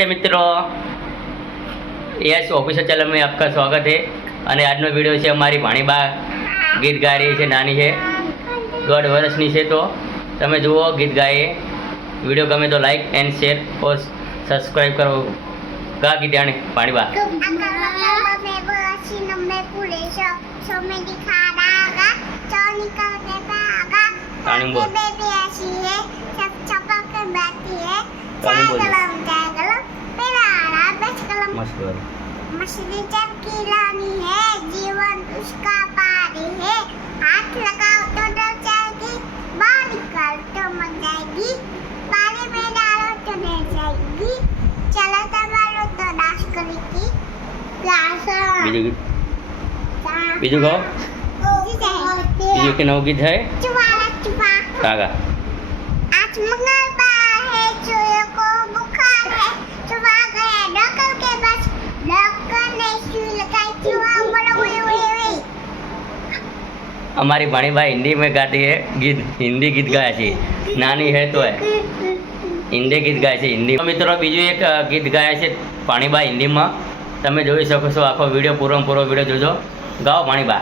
नमस्ते मित्रों, yes official channel में आपका स्वागत है। અને આજનો વિડીયો છે અમારી ભાણીબા ગીત ગાઈ રહી છે, નાની છે, 1.5 વર્ષની છે। તો તમે જુઓ ગીત ગાઈએ। વિડીયો ગમે તો લાઈક એન્ડ શેર और સબસ્ક્રાઈબ કરો। गा गीत जाने भाણીबा मछली जब खिलानी है जीवन उसका पानी है, हाथ लगाओ तो डर जाएगी, बाहर निकाल तो मर जाएगी, पानी में डालो तो डर जाएगी, चलो संभालो तो नाश करेगी। बीजू गाओ। बीजू के नव गीत है कागा। आज मंगलवार है, चूहे को बुखार है, चुहा गया डॉक्टर के पास, डॉक्टर ने सुई लगाई, चूहा बोला हुई हुई हुई। हमारी भाणीबा हिंदी में गाती है गीत, हिंदी गीत गाया છે। નાની है तो है हिंदी गीत गाय છે हिंदी। मित्रों बीजू एक गीत गाया છે ભાણીબા हिंदी में, તમે જોઈ શકો છો। આખો વિડીયો પૂરો વિડીયો જોજો। ગાઓ ભાણીબા।